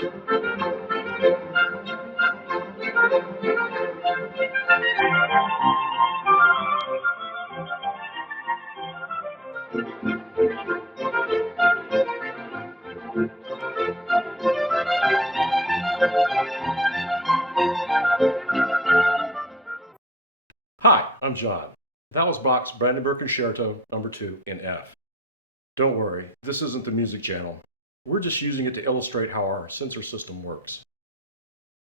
Hi, I'm John. That was Bach's Brandenburg Concerto No. 2 in F. Don't worry, this isn't the music channel. We're just using it to illustrate how our sensor system works.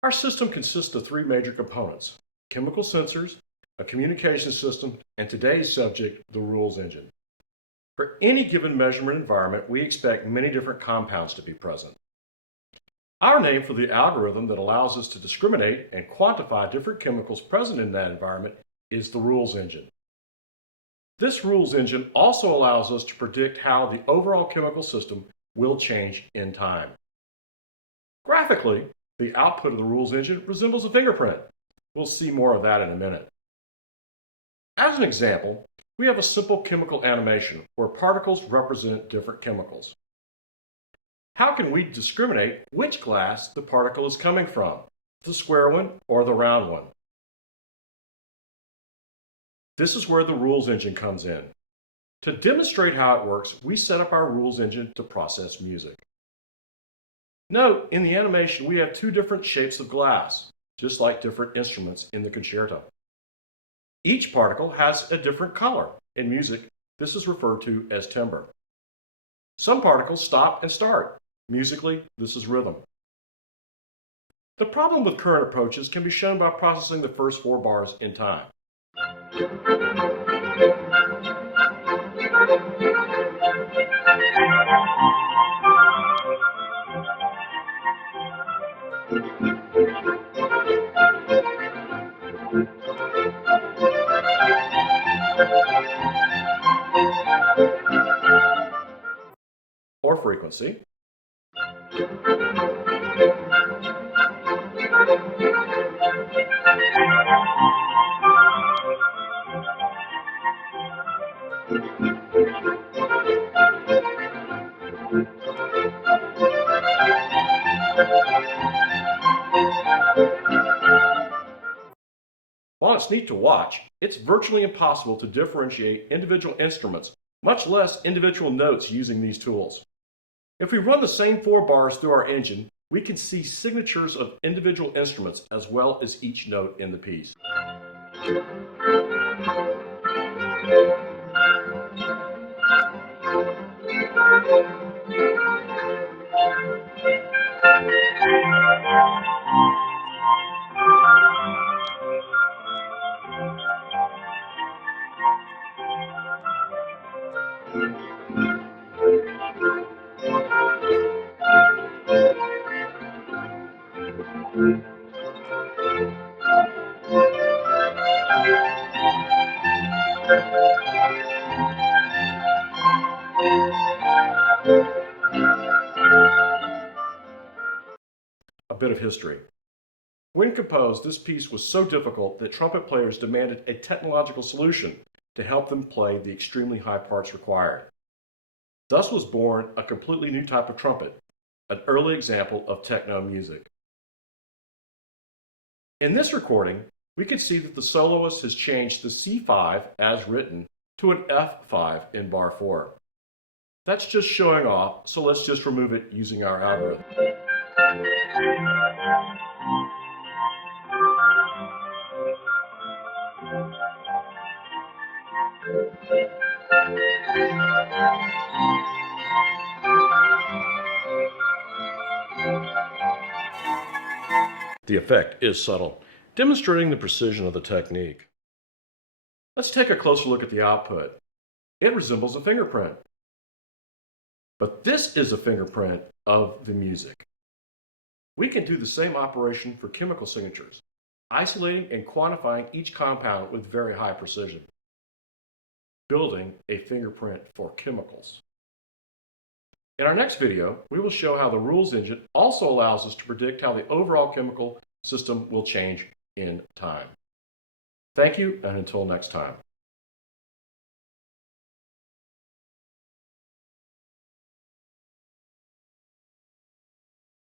Our system consists of three major components: chemical sensors, a communication system, and today's subject, the rules engine. For any given measurement environment, we expect many different compounds to be present. Our name for the algorithm that allows us to discriminate and quantify different chemicals present in that environment is the rules engine. This rules engine also allows us to predict how the overall chemical system will change in time. Graphically, the output of the rules engine resembles a fingerprint. We'll see more of that in a minute. As an example, we have a simple chemical animation where particles represent different chemicals. How can we discriminate which glass the particle is coming from, the square one or the round one? This is where the rules engine comes in. To demonstrate how it works, we set up our rules engine to process music. Note, in the animation we have two different shapes of glass, just like different instruments in the concerto. Each particle has a different color. In music, this is referred to as timbre. Some particles stop and start. Musically, this is rhythm. The problem with current approaches can be shown by processing the first 4 bars in time. Or frequency. While it's neat to watch, it's virtually impossible to differentiate individual instruments, much less individual notes using these tools. If we run the same 4 bars through our engine, we can see signatures of individual instruments as well as each note in the piece. A bit of history. When composed, this piece was so difficult that trumpet players demanded a technological solution to help them play the extremely high parts required. Thus was born a completely new type of trumpet, an early example of techno music. In this recording, we can see that the soloist has changed the C5 as written to an F5 in bar 4. That's just showing off, so let's just remove it using our algorithm. The effect is subtle, demonstrating the precision of the technique. Let's take a closer look at the output. It resembles a fingerprint. But this is a fingerprint of the music. We can do the same operation for chemical signatures, isolating and quantifying each compound with very high precision, building a fingerprint for chemicals. In our next video, we will show how the rules engine also allows us to predict how the overall chemical system will change in time. Thank you, and until next time.